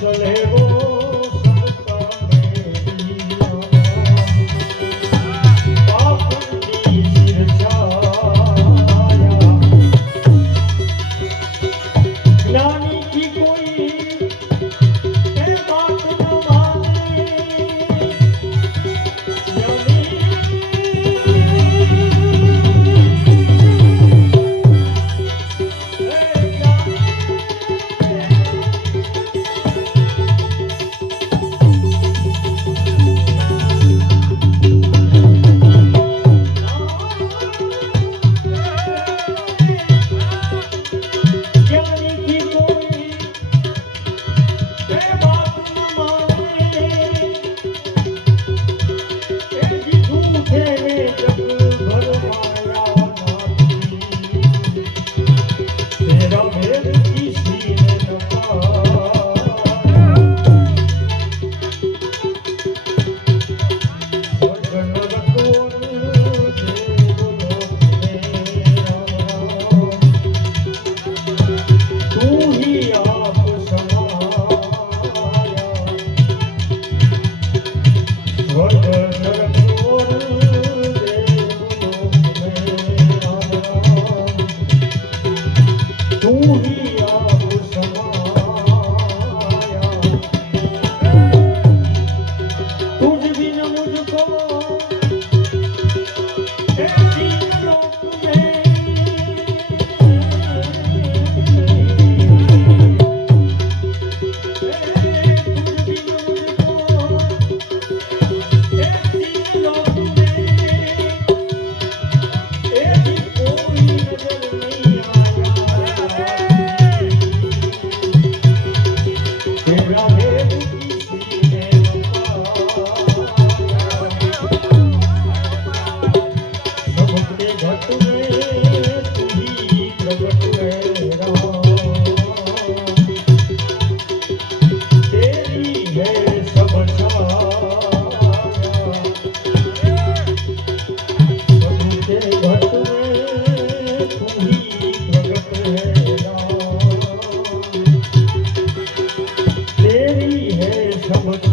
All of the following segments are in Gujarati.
चले সমাজ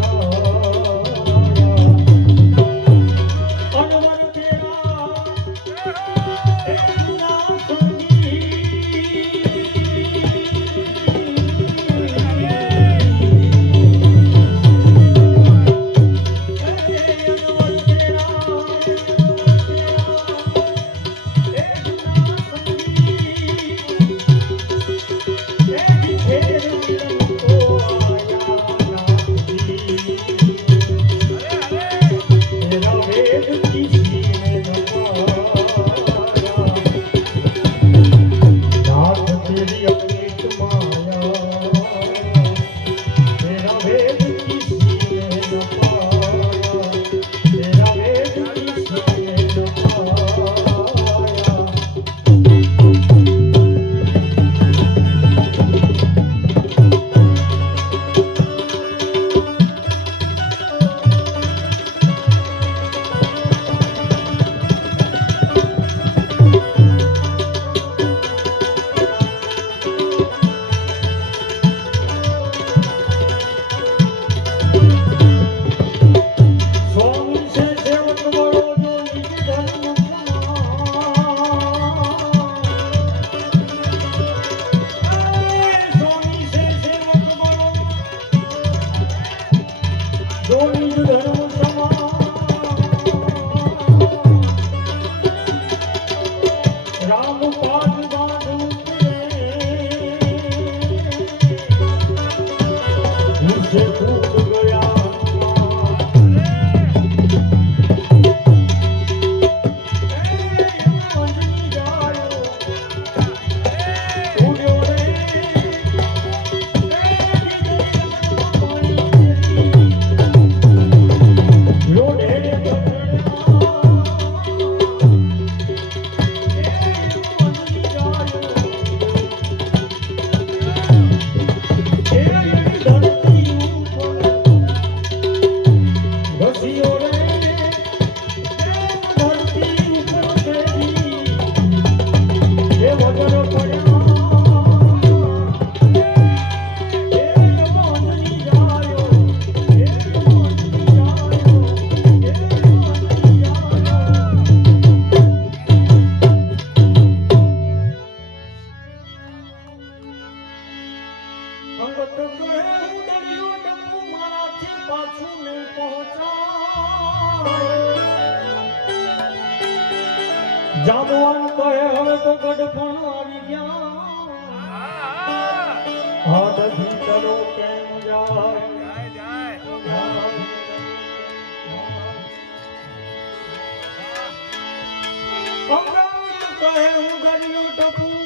કહે હું ગરીયો ટપું.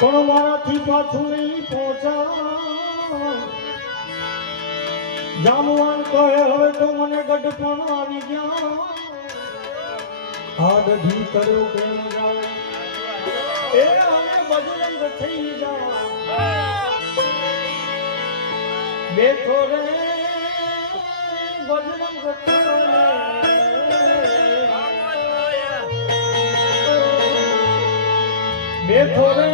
પણ મારાથી પાછું નહીં પહોંચા જામવાન કહે, હવે તો મને ગઢપણ આવી ગયા. હાડ ઘી કર્યો કેમ જાવ એ હવે બજરંગ થઈ જાવ બેઠો રે, બજરંગ થયો રે. એ થોરે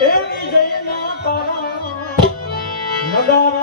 એ વિજયના તારા નગારા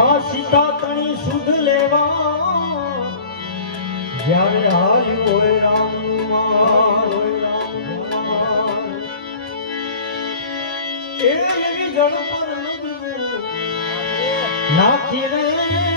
માં સીતા તણી સુધ લેવા. જ્યારે હાલ્યું હોય રામ એવી જળ પર નાખી રે.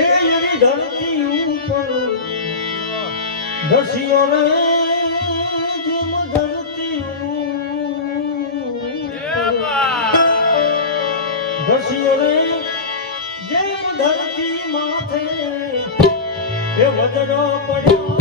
એની ધરતી ઉપર જેમ ધરતી દસિયો જેમ ધરતી માથે. એ વધરો પડ્યો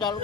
ચાલુ